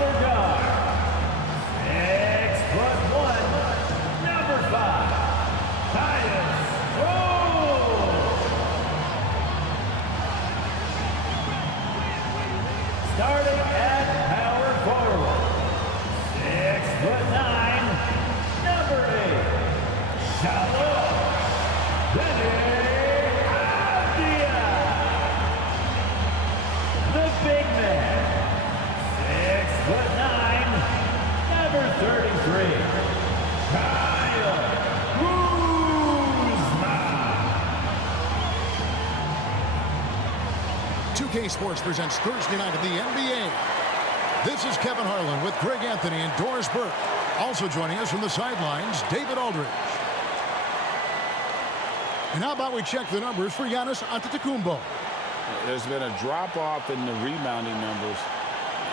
other guard, 6'1", number 5, Tyus Jones. Starting at power forward, 6'9", number 8, Shalom the big man, 6'9", number 33, Kyle Kuzma. 2K Sports presents Thursday night of the NBA. This is Kevin Harlan with Greg Anthony and Doris Burke. Also joining us from the sidelines, David Aldridge. And how about we check the numbers for Giannis Antetokounmpo? There's been a drop-off in the rebounding numbers.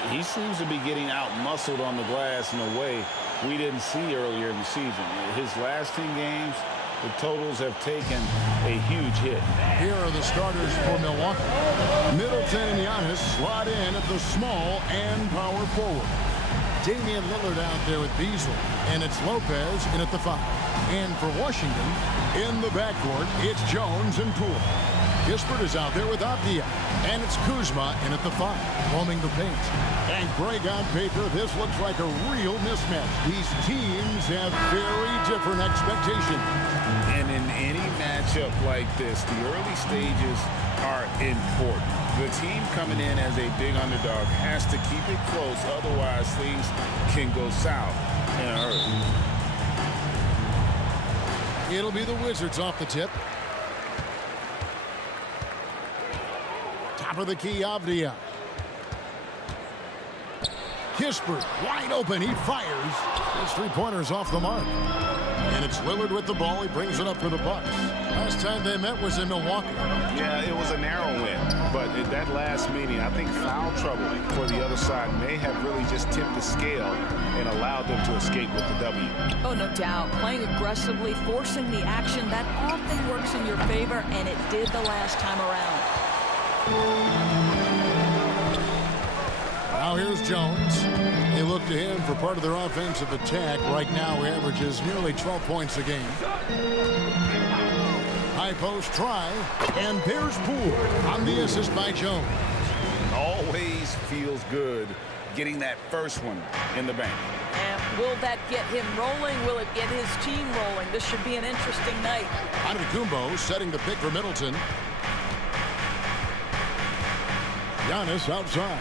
He seems to be getting out-muscled on the glass in a way we didn't see earlier in the season. His last 10 games, the totals have taken a huge hit. Here are the starters for Milwaukee. Middleton and Giannis slot in at the small and power forward. Damian Lillard out there with Beasley, and it's Lopez in at the 5. And for Washington, in the backcourt, it's Jones and Poole. Kispert is out there with Avdia, and it's Kuzma in at the 5, roaming the paint. And Greg, on paper, this looks like a real mismatch. These teams have very different expectations. And in any matchup like this, the early stages are important. The team coming in as a big underdog has to keep it close, otherwise things can go south in a hurry. It'll be the Wizards off the tip. Top of the key, Avdia. Kispert, wide open, he fires. His three-pointer's off the mark. And it's Lillard with the ball. He brings it up for the Bucks. Last time they met was in Milwaukee. Yeah, it was a narrow win. But in that last meeting, I think foul trouble for the other side may have really just tipped the scale and allowed them to escape with the W. Oh, no doubt. Playing aggressively, forcing the action, that often works in your favor, and it did the last time around. Now here's Jones. They look to him for part of their offensive attack. Right now, he averages nearly 12 points a game. High post try, and there's Poole on the assist by Jones. Always feels good getting that first one in the bank. And will that get him rolling? Will it get his team rolling? This should be an interesting night. Antetokounmpo setting the pick for Middleton. Giannis outside.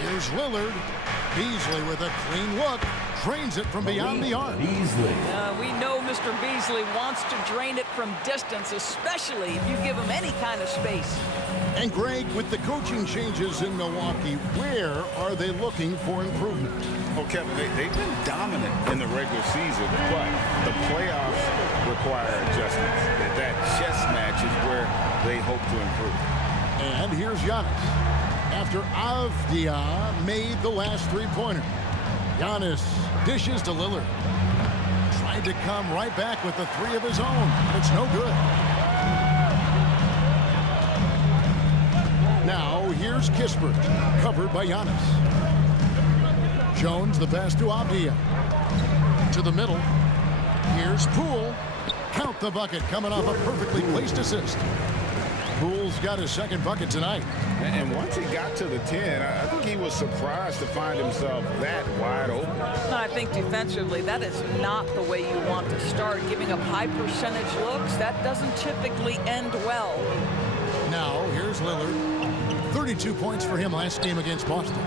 Here's Lillard. Beasley with a clean look. Drains it from beyond the arc. Beasley. We know Mr. Beasley wants to drain it from distance, especially if you give him any kind of space. And Greg, with the coaching changes in Milwaukee, where are they looking for improvement? Well, Kevin, they've been dominant in the regular season, but the playoffs require adjustments. That chess match is where they hope to improve. And here's Giannis. After Avdia made the last three-pointer. Giannis dishes to Lillard. Tried to come right back with the three of his own. It's no good. Now here's Kispert, covered by Giannis. Jones, the pass to Avdia. To the middle. Here's Poole. Count the bucket, coming off a perfectly placed assist. Poole's got his second bucket tonight. And once he got to the 10, I think he was surprised to find himself that wide open. I think defensively, that is not the way you want to start. Giving up high percentage looks, that doesn't typically end well. Now, here's Lillard. 32 points for him last game against Boston.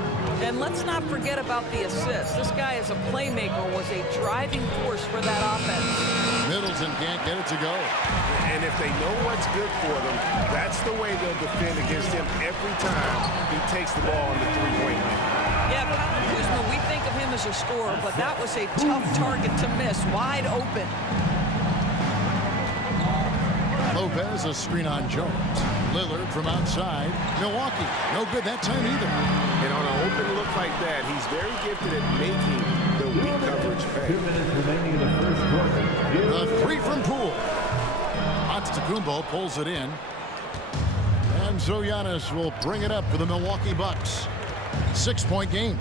And let's not forget about the assist. This guy as a playmaker was a driving force for that offense. Middleton can't get it to go. And if they know what's good for them, that's the way they'll defend against him every time he takes the ball in the three-point line. Yeah, Kyle Kuzma, we think of him as a scorer, but that was a tough target to miss, wide open. Lopez, a screen on Jones. Lillard from outside. Milwaukee, no good that time either. And on an open look like that, he's very gifted at making the weak coverage pay. 2 minutes remaining in the first quarter. The three from Poole. Antetokounmpo pulls it in. And so Giannis will bring it up for the Milwaukee Bucks. 6-point game.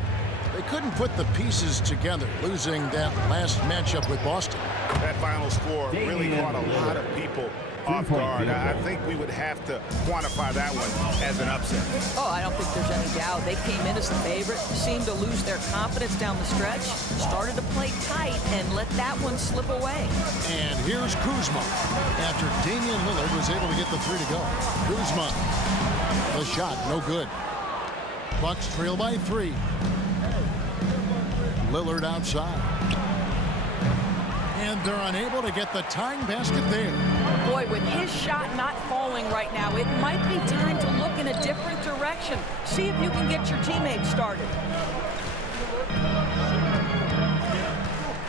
They couldn't put the pieces together, losing that last matchup with Boston. That final score really caught a lot of people off guard. I think we would have to quantify that one as an upset. Oh, I don't think there's any doubt. They came in as the favorite, seemed to lose their confidence down the stretch, started to play tight, and let that one slip away. And here's Kuzma. After Damian Lillard was able to get the three to go. Kuzma, the shot, no good. Bucks trail by 3. Lillard outside. And they're unable to get the tying basket there. Boy, with his shot not falling right now, it might be time to look in a different direction. See if you can get your teammates started.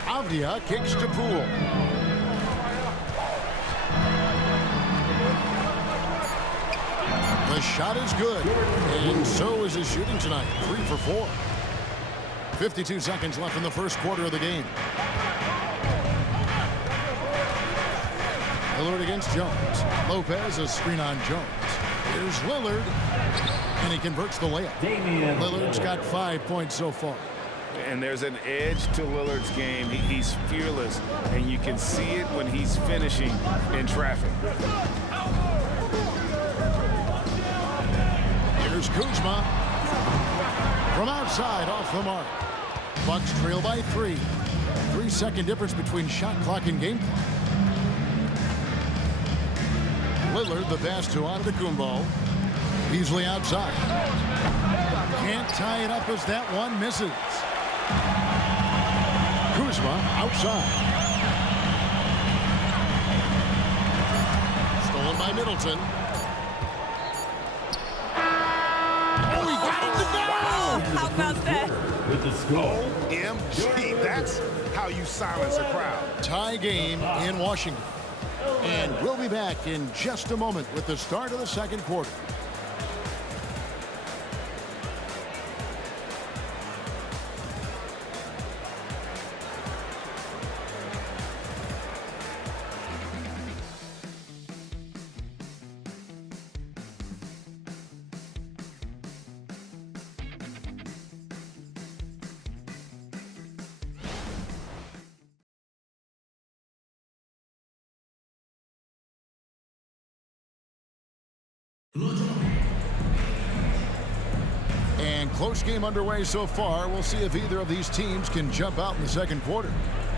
Avdia kicks to Poole. The shot is good. And so is his shooting tonight. 3 for 4. 52 seconds left in the first quarter of the game. Lillard against Jones. Lopez, a screen on Jones. Here's Lillard, and he converts the layup. Lillard's got 5 points so far. And there's an edge to Lillard's game. He's fearless, and you can see it when he's finishing in traffic. Here's Kuzma. From outside, off the mark. Bucks trail by 3. 3-second difference between shot clock and game clock. Lillard, the pass to Antetokounmpo. Easily outside. Can't tie it up as that one misses. Kuzma outside. Stolen by Middleton. Oh, he got it to go! How about that? With the score. OMG, that's how you silence a crowd. Tie game in Washington. And we'll be back in just a moment with the start of the second quarter. And close game underway so far. We'll see if either of these teams can jump out in the second quarter.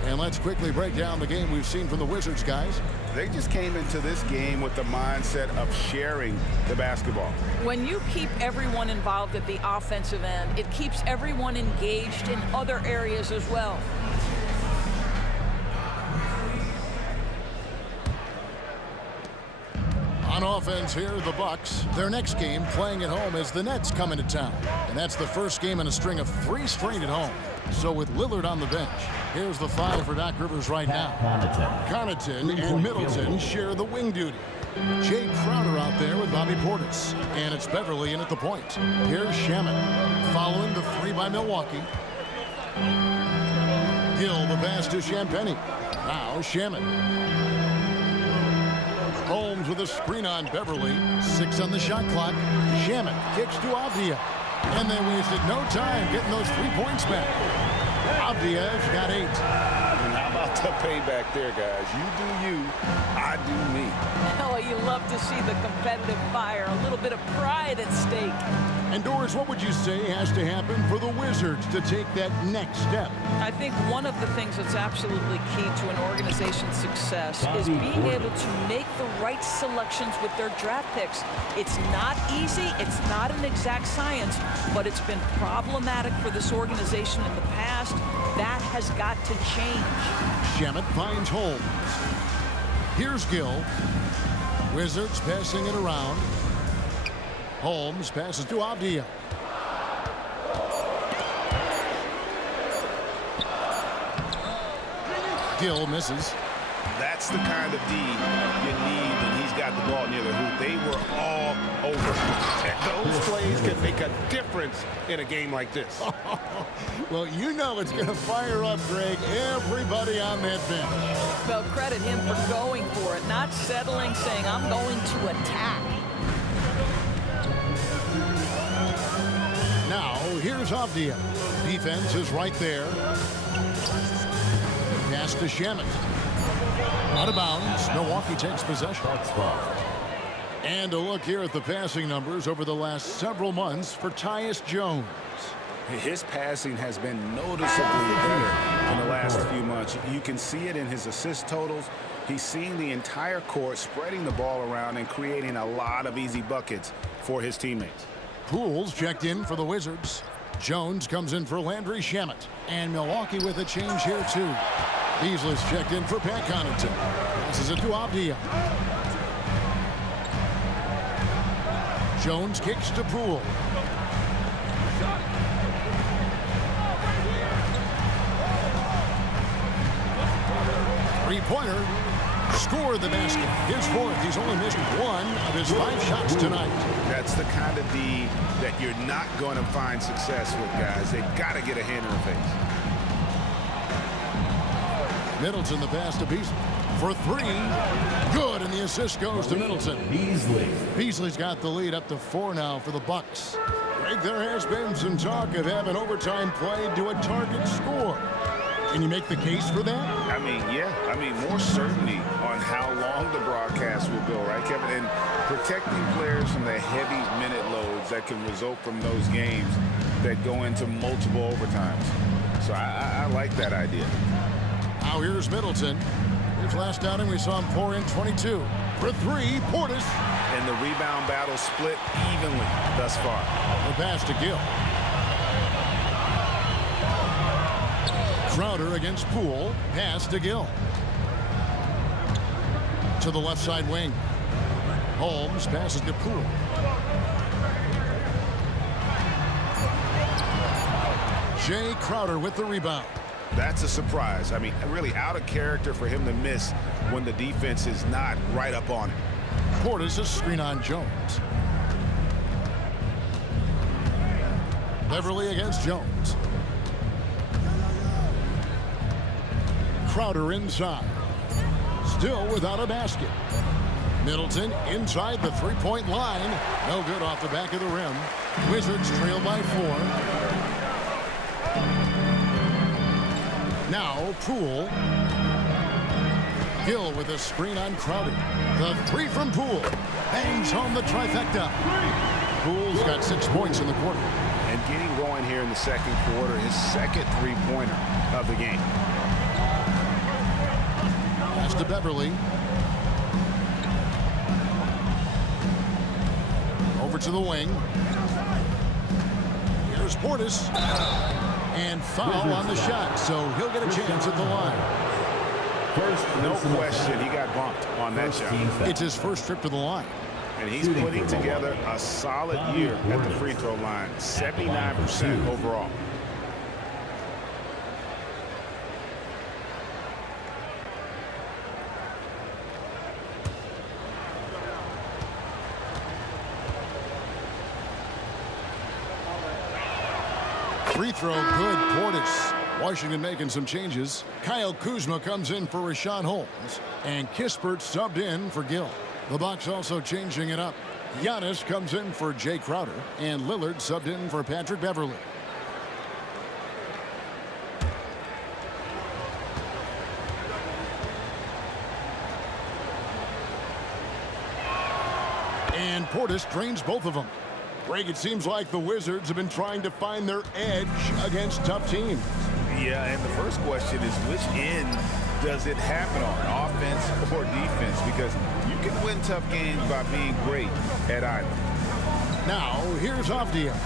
And let's quickly break down the game we've seen from the Wizards, guys. They just came into this game with the mindset of sharing the basketball. When you keep everyone involved at the offensive end, it keeps everyone engaged in other areas as well. On offense here, the Bucks. Their next game playing at home as the Nets come into town. And that's the first game in a string of 3 straight at home. So with Lillard on the bench, here's the 5 for Doc Rivers right now. Connaughton and Middleton share the wing duty. Jay Crowder out there with Bobby Portis. And it's Beverly in at the point. Here's Shaman following the 3 by Milwaukee. Hill the pass to Champagnie. Now Shaman. Holmes with a screen on Beverly. 6 on the shot clock. Shaman kicks to Avdia. And they wasted no time getting those 3 points back. Avdia's got 8. And how about the payback there, guys? You do you, I do me. Oh, you love to see the competitive fire, a little bit of pride at stake. And Doris, what would you say has to happen for the Wizards to take that next step? I think one of the things that's absolutely key to an organization's success is being able to make the right selections with their draft picks. It's not easy, it's not an exact science, but it's been problematic for this organization in the past. That has got to change. Shamet finds Holmes. Here's Gill. Wizards passing it around. Holmes passes to Avdia. Gill misses. That's the kind of D you need when he's got the ball near the hoop. They were all over. And those plays can make a difference in a game like this. Well, you know it's going to fire up, Greg, everybody on that bench. Well, credit him for going for it, not settling, saying, I'm going to attack. here's Avdia. Defense is right there. Pass to Shamet. Out of bounds. Milwaukee takes possession. And a look here at the passing numbers over the last several months for Tyus Jones. His passing has been noticeably better in the last few months. You can see it in his assist totals. He's seeing the entire court, spreading the ball around and creating a lot of easy buckets for his teammates. Pools checked in for the Wizards. Jones comes in for Landry Shamet. And Milwaukee with a change here too. Beasley's checked in for Pat Connaughton. Passes it to Avdia. Jones kicks to Poole. Three-pointer. Scored the basket. His fourth. He's only missed one of his 5 shots tonight. That's the kind of D that you're not going to find success with, guys. They've got to get a hand in the face. Middleton the pass to Beasley. For 3. Good, and the assist goes to Middleton. Beasley's got the lead up to 4 now for the Bucks. Greg, there has been some talk of having overtime played to a target score. Can you make the case for that? I mean, yeah. I mean, more certainty on how long the broadcast will go, right, Kevin? And protecting players from the heavy minute loads that can result from those games that go into multiple overtimes. So I like that idea. Now here's Middleton. His last outing, we saw him pour in 22. For 3, Portis. And the rebound battle split evenly thus far. The pass to Gill. Crowder against Poole. Pass to Gill. To the left side wing. Holmes passes to Poole. Jay Crowder with the rebound. That's a surprise. I mean, really out of character for him to miss when the defense is not right up on him. Portis a screen on Jones. Beverly against Jones. Crowder inside. Still without a basket. Middleton inside the three-point line. No good off the back of the rim. Wizards trail by 4. Now Poole. Gill with a screen on Crowder. The 3 from Poole. Bangs home the trifecta. Poole's got 6 points in the quarter. And getting going here in the second quarter, his second three-pointer of the game. Pass to Beverly. Over to the wing. Here's Portis. And foul on the shot, so he'll get a chance at the line. No question, he got bumped on that shot. It's his first trip to the line. And he's putting together a solid year at the free throw line. 79% overall. Free throw good, Portis. Washington making some changes. Kyle Kuzma comes in for Rashawn Holmes. And Kispert subbed in for Gill. The Bucks also changing it up. Giannis comes in for Jay Crowder. And Lillard subbed in for Patrick Beverly. And Portis drains both of them. Greg, it seems like the Wizards have been trying to find their edge against tough teams. Yeah, and the first question is which end does it happen on, offense or defense? Because you can win tough games by being great at either. Now, here's Avdia.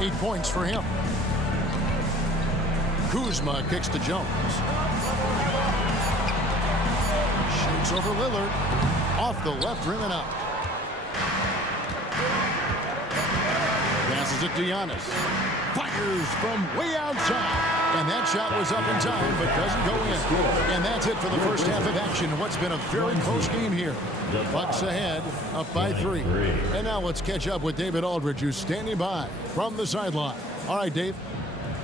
8 points for him. Kuzma kicks to Jones. Shoots over Lillard. Off the left rim and out. Passes it to Giannis. Fires from way outside. And that shot was up in time, but doesn't go in. And that's it for the first half of action. What's been a very close game here. The Bucks ahead, up by 3. And now let's catch up with David Aldridge, who's standing by from the sideline. All right, Dave.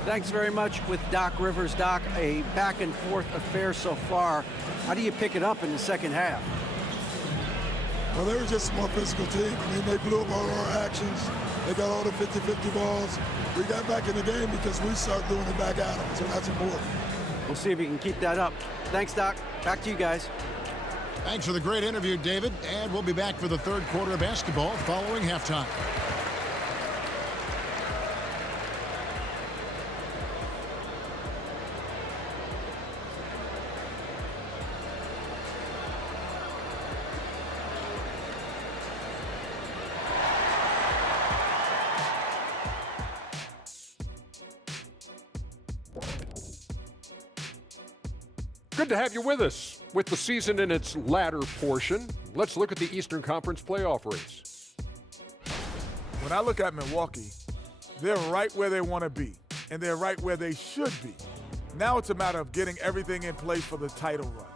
Thanks very much with Doc Rivers. Doc, a back-and-forth affair so far. How do you pick it up in the second half? Well, they were just a more physical team. I mean, they blew up all our actions. They got all the 50-50 balls. We got back in the game because we started doing it back at them, so that's important. We'll see if he can keep that up. Thanks, Doc. Back to you guys. Thanks for the great interview, David. And we'll be back for the third quarter of basketball following halftime. Good to have you with us. With the season in its latter portion, let's look at the Eastern Conference playoff race. When I look at Milwaukee, they're right where they want to be, and they're right where they should be. Now it's a matter of getting everything in place for the title run.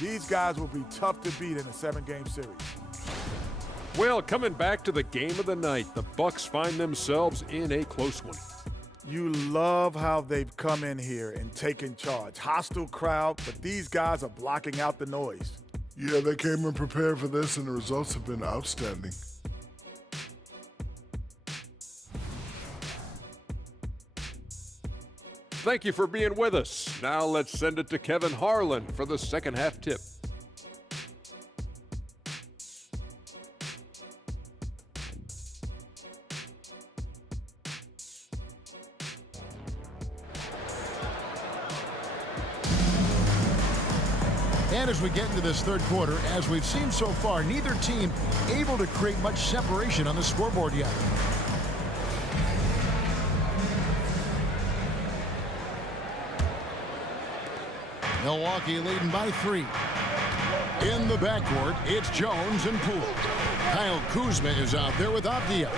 These guys will be tough to beat in a 7-game series. Well, coming back to the game of the night, the Bucks find themselves in a close one. You love how they've come in here and taken charge. Hostile crowd, but these guys are blocking out the noise. Yeah, they came in prepared for this, and the results have been outstanding. Thank you for being with us. Now let's send it to Kevin Harlan for the second half tip. And as we get into this third quarter, as we've seen so far, neither team able to create much separation on the scoreboard yet. Milwaukee leading by 3. In the backcourt, it's Jones and Poole. Kyle Kuzma is out there with Avdia.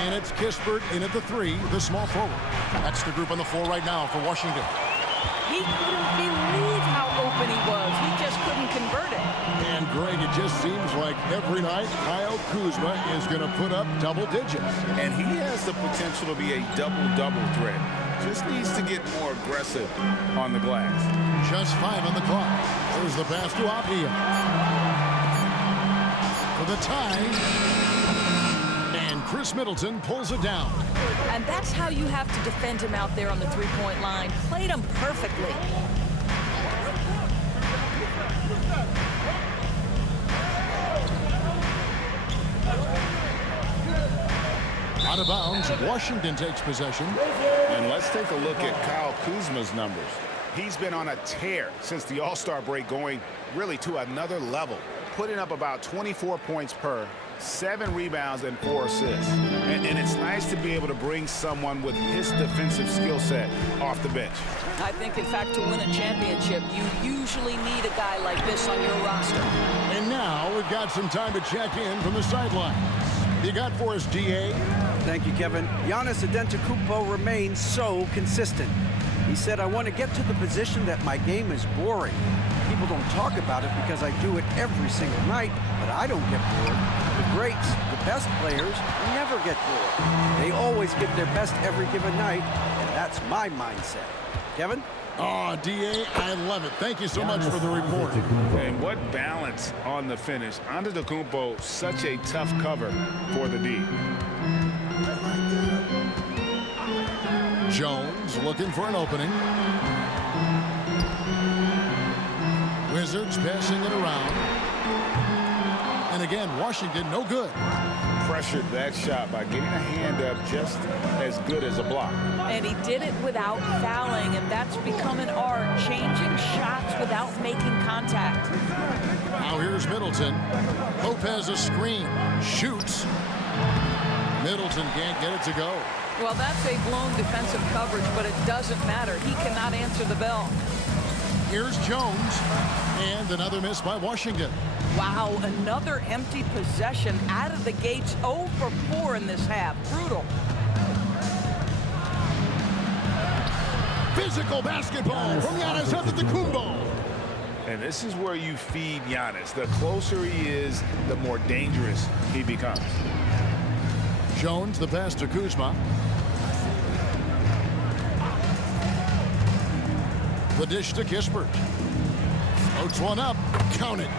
And it's Kispert in at the 3, the small forward. That's the group on the floor right now for Washington. He couldn't believe how open he was. He just couldn't convert it. And Greg, it just seems like every night Kyle Kuzma is going to put up double digits. And he has the potential to be a double-double threat. Just needs to get more aggressive on the glass. Just 5 on the clock. There's the pass to Avdia. For the tie. And Chris Middleton pulls it down. And that's how you have to defend him out there on the three-point line. Played him perfectly. Out of bounds, Washington takes possession. And let's take a look at Kyle Kuzma's numbers. He's been on a tear since the All-Star break, going really to another level, putting up about 24 points per, 7 rebounds and 4 assists. And it's nice to be able to bring someone with his defensive skill set off the bench. I think, in fact, to win a championship, you usually need a guy like this on your roster. And now we've got some time to check in from the sidelines. You got for us, DA? Thank you, Kevin. Giannis Antetokounmpo remains so consistent. He said, I want to get to the position that my game is boring. People don't talk about it because I do it every single night, but I don't get bored. The greats, the best players, never get bored. They always give their best every given night, and that's my mindset. Kevin? Oh, DA, I love it. Thank you so much for the report. And what balance on the finish. Antetokounmpo, such a tough cover for the D. Jones looking for an opening. Wizards passing it around. And again, Washington no good. Pressured that shot by getting a hand up just as good as a block. And he did it without fouling, and that's become an art, changing shots without making contact. Now here's Middleton. Lopez a screen. Shoots. Middleton can't get it to go. Well, that's a blown defensive coverage, but it doesn't matter. He cannot answer the bell. Here's Jones. And another miss by Washington. Wow, another empty possession out of the gates. 0 for 4 in this half. Brutal. Physical basketball from Giannis Antetokounmpo. And this is where you feed Giannis. The closer he is, the more dangerous he becomes. Jones, the pass to Kuzma. The dish to Kispert. Floats one up. Count it.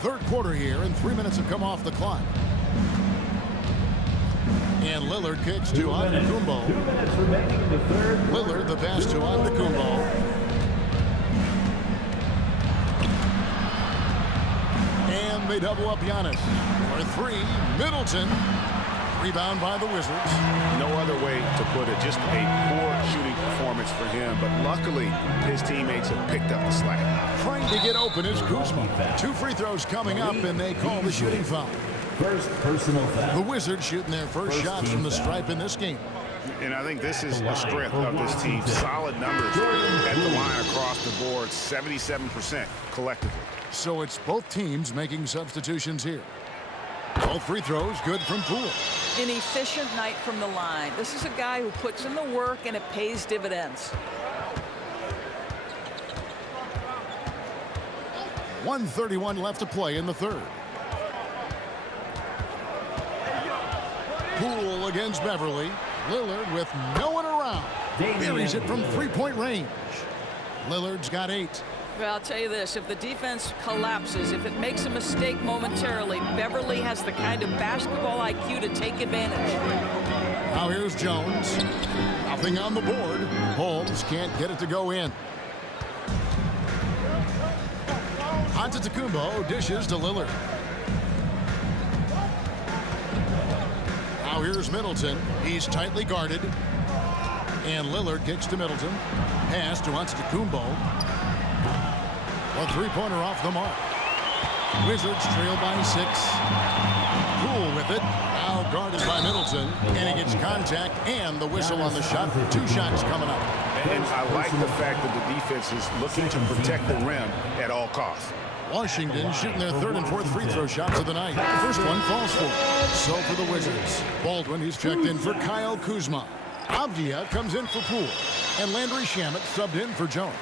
Third quarter here, and 3 minutes have come off the clock. And Lillard kicks to Antetokounmpo. 2 minutes remaining in the third. Lillard, the pass to Antetokounmpo. And they double up Giannis. For three, Middleton. Rebound by the Wizards. No other way to put it. Just a poor shooting performance for him. But luckily, his teammates have picked up the slack. Trying to get open is Kuzma. 2 free throws coming up, and they call the shooting foul. First personal foul. The Wizards shooting their first shots from the stripe in this game. And I think this is the strength of this team. Solid numbers at the line across the board. 77% collectively. So it's both teams making substitutions here. Both free throws good from Poole. An efficient night from the line. This is a guy who puts in the work and it pays dividends. 1:31 left to play in the third. Poole against Beverly. Lillard with no one around. Buries it from three-point range. Lillard's got 8. Well, I'll tell you this, if the defense collapses, if it makes a mistake momentarily, Beverly has the kind of basketball IQ to take advantage. Now here's Jones. Nothing on the board. Holmes can't get it to go in. Antetokounmpo dishes to Lillard. Now here's Middleton. He's tightly guarded. And Lillard kicks to Middleton. Pass to Antetokounmpo. A three-pointer off the mark. Wizards trail by 6. Poole with it. Now guarded by Middleton. And he gets contact and the whistle on the shot. 2 shots coming up. And I like the fact that the defense is looking to protect the rim at all costs. Washington shooting their 3rd and 4th free throw shots of the night. The first one falls for. So for the Wizards. Baldwin, he's checked in for Kyle Kuzma. Avdia comes in for Poole. And Landry Shamet subbed in for Jones.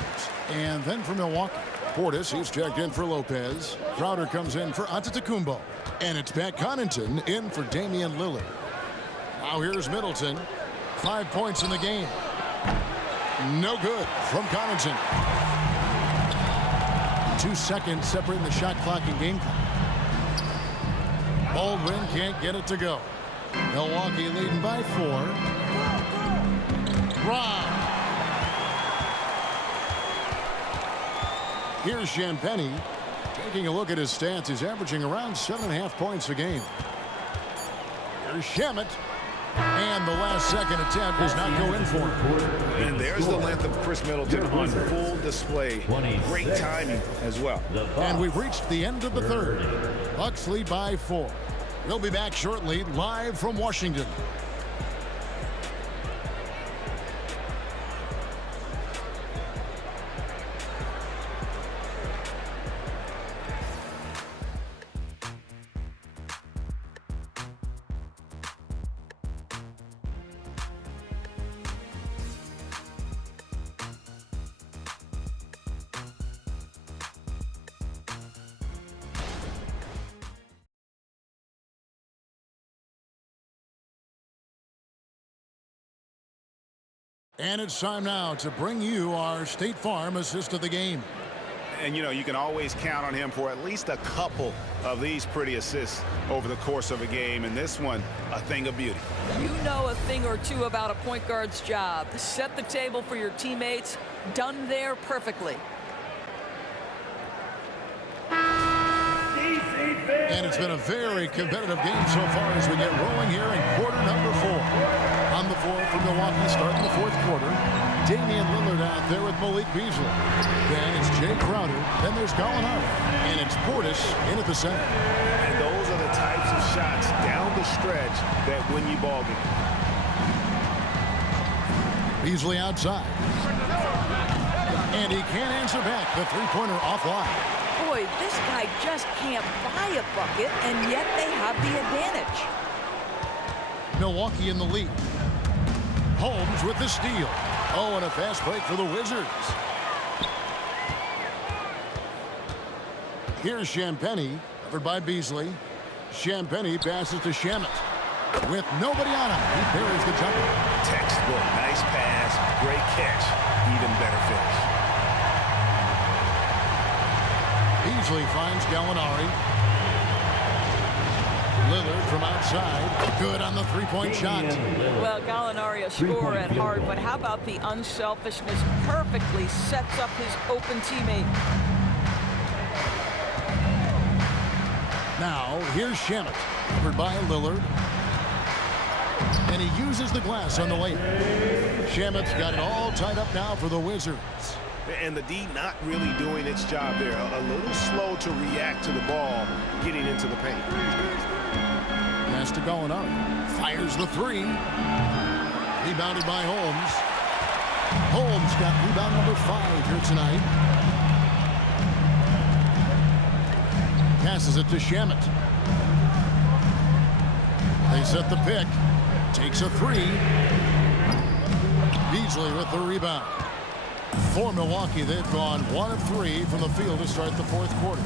And then for Milwaukee, Portis, he's checked in for Lopez. Crowder comes in for Antetokounmpo. And it's Pat Connaughton in for Damian Lillard. Now here's Middleton. 5 points in the game. No good from Connaughton. 2 seconds separating the shot clock and game clock. Baldwin can't get it to go. Milwaukee leading by 4. Brown. Here's Champagnie. Taking a look at his stats, he's averaging around 7.5 points a game. Here's Shamet. And the last second attempt does not go in for him. And there's the length of Chris Middleton on full display. Great timing as well. And we've reached the end of the third. Bucks lead by 4. We'll be back shortly, live from Washington. And it's time now to bring you our State Farm assist of the game. And, you know, you can always count on him for at least a couple of these pretty assists over the course of a game. And this one, a thing of beauty. You know a thing or two about a point guard's job. Set the table for your teammates. Done there perfectly. And it's been a very competitive game so far as we get rolling here in quarter number 4. On the floor for Milwaukee starting the 4th quarter. Damian Lillard out there with Malik Beasley. Then it's Jay Crowder. Then there's Gallinari. And it's Portis in at the center. And those are the types of shots down the stretch that win you ball games. Beasley outside. And he can't answer back. The three-pointer offline. Boy, this guy just can't buy a bucket, and yet they have the advantage. Milwaukee in the lead. Holmes with the steal. Oh, and a fast break for the Wizards. Here's Champagnie, covered by Beasley. Champagnie passes to Shamet. With nobody on him, he buries the jumper. Textbook, nice pass, great catch, even better finish. Beasley finds Gallinari. Lillard from outside. Good on the three-point shot. Well, Gallinari a scorer at heart, but how about the unselfishness? Perfectly sets up his open teammate. Now, here's Shamet. Covered by Lillard. And he uses the glass on the layup. Shamet's got it all tied up now for the Wizards. And the D not really doing its job there. A little slow to react to the ball getting into the paint. Pass to Gallinari. Fires the three. Rebounded by Holmes. Holmes got rebound number 5 here tonight. Passes it to Shamet. They set the pick. Takes a three. Beasley with the rebound. For Milwaukee, they've gone 1 of 3 from the field to start the fourth quarter.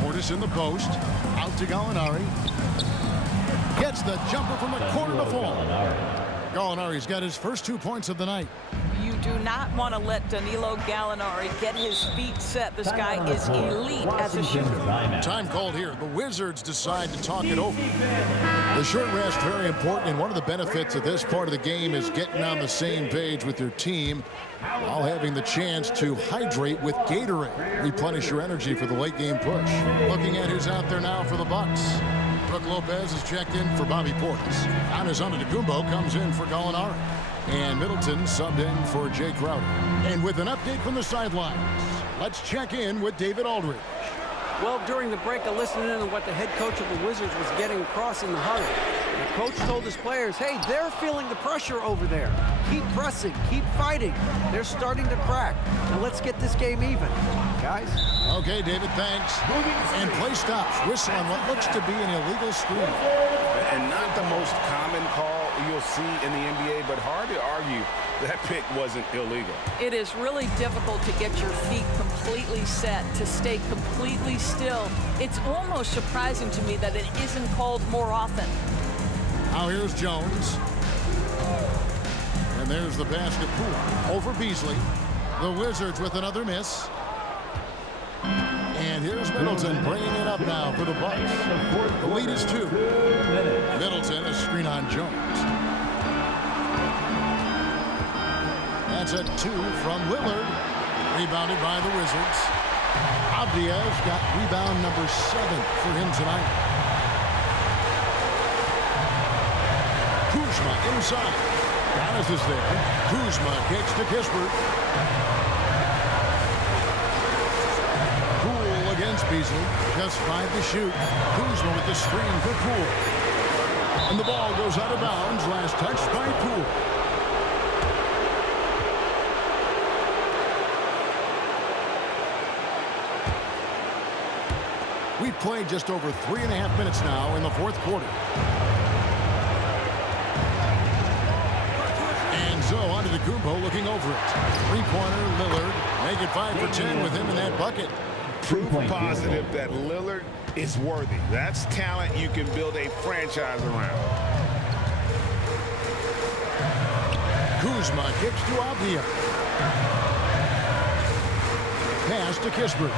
Portis in the post. Out to Gallinari. Gets the jumper from the corner to fall. Gallinari's got his first 2 points of the night. You do not want to let Danilo Gallinari get his feet set. This guy is elite as a shooter. Time called here. The Wizards decide to talk it over. The short rest very important, and one of the benefits of this part of the game is getting on the same page with your team while having the chance to hydrate with Gatorade. Replenish your energy for the late game push. Looking at who's out there now for the Bucks. Brook Lopez is checked in for Bobby Portis. Giannis Antetokounmpo comes in for Gallinari. And Middleton subbed in for Jay Crowder. And with an update from the sidelines, let's check in with David Aldridge. Well, during the break, I listened in on what the head coach of the Wizards was getting across in the huddle. The coach told his players, hey, they're feeling the pressure over there. Keep pressing, keep fighting. They're starting to crack. Now let's get this game even, guys. Okay, David, thanks. And play stops. Whistle on what looks to be an illegal screen. And not the most common call you'll see in the NBA, but hard to argue that pick wasn't illegal. It is really difficult to get your feet completely set, to stay completely still. It's almost surprising to me that it isn't called more often. Now here's Jones. And there's the basket pool over Beasley. The Wizards with another miss. And here's Middleton bringing it up now for the Bucks. The lead is 2. Middleton, a screen on Jones. That's a 2 from Lillard. Rebounded by the Wizards. Avdia's got rebound number 7 for him tonight. Kuzma inside. Giannis is there. Kuzma kicks to Kispert. Poole against Beasley. Just 5 to shoot. Kuzma with the screen for Poole. And the ball goes out of bounds. Last touch by Poole. We've played just over 3.5 minutes now in the fourth quarter. And so Antetokounmpo looking over it. Three-pointer, Lillard. Make it 5 for 10 with him in that bucket. Proof positive that Lillard is worthy. That's talent you can build a franchise around. Kuzma kicks to Avdia. Pass to Kispert.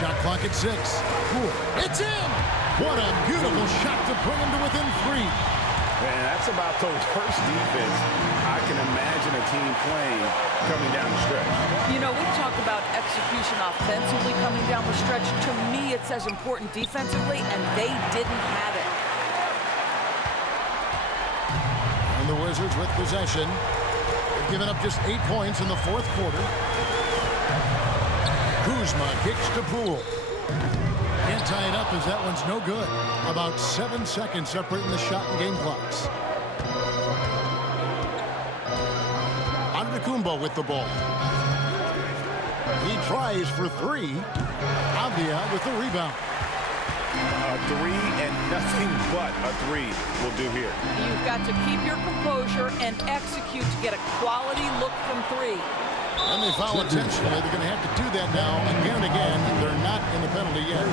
Shot clock at 6. Cool. It's in! What a beautiful shot to bring him to within 3. And that's about the worst defense I can imagine a team playing coming down the stretch. You know, we talk about execution offensively coming down the stretch. To me, it's as important defensively, and they didn't have it. And the Wizards with possession. They've given up just 8 points in the fourth quarter. Kuzma kicks to Poole. Can't tie it up as that one's no good. About 7 seconds separating the shot and game clocks. Antetokounmpo with the ball. He tries for 3. Avdia with the rebound. A 3 and nothing but a 3 will do here. You've got to keep your composure and execute to get a quality look from 3. And they foul intentionally. They're going to have to do that now again and again. They're not in the penalty yet.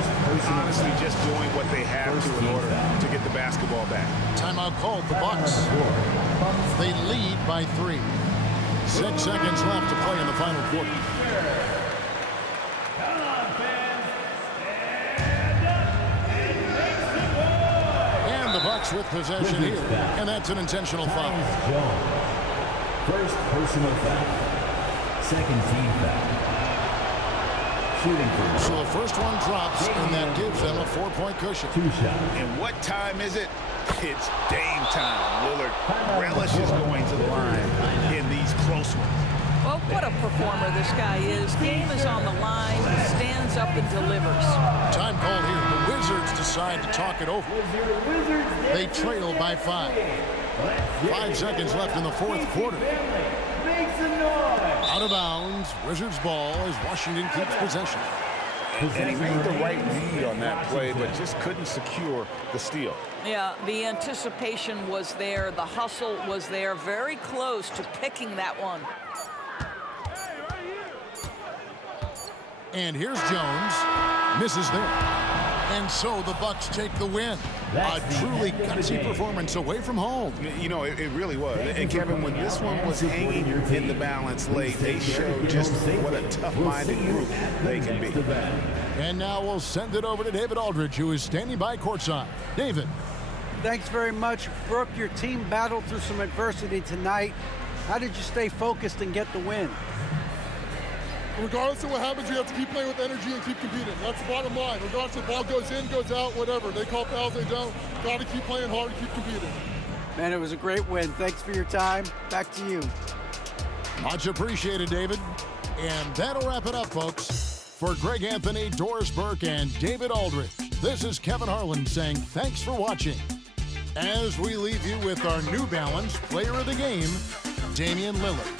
Honestly, just doing what they have to in order to get the basketball back. Timeout called. The Bucks. They lead by 3. 6 seconds left to play in the final quarter. And the Bucks with possession here. And that's an intentional foul. First personal foul. Second team foul. Shooting for So the first one drops, and that gives them a 4-point cushion. 2 shots. And what time is it? It's Dame time. Lillard relishes going to the line in these close ones. Well, what a performer this guy is. Game is on the line, stands up and delivers. Time called here. The Wizards decide to talk it over. They trail by 5. 5 seconds left in the fourth quarter. Out of bounds. Wizards ball as Washington keeps possession. And he made the right read on that play, but just couldn't secure the steal. Yeah, the anticipation was there. The hustle was there. Very close to picking that one. And here's Jones. Misses there. And so the Bucks take the win. A truly gutsy performance away from home. You know, it really was. And Kevin, when this one was hanging in the balance late, they showed just what a tough-minded group they can be. And now we'll send it over to David Aldridge, who is standing by courtside. David. Thanks very much, Brooke. Your team battled through some adversity tonight. How did you stay focused and get the win? Regardless of what happens, you have to keep playing with energy and keep competing. That's the bottom line. Regardless if the ball goes in, goes out, whatever. They call fouls, they don't. Got to keep playing hard and keep competing. Man, it was a great win. Thanks for your time. Back to you. Much appreciated, David. And that'll wrap it up, folks. For Greg Anthony, Doris Burke, and David Aldridge, this is Kevin Harlan saying thanks for watching. As we leave you with our New Balance Player of the Game, Damian Lillard.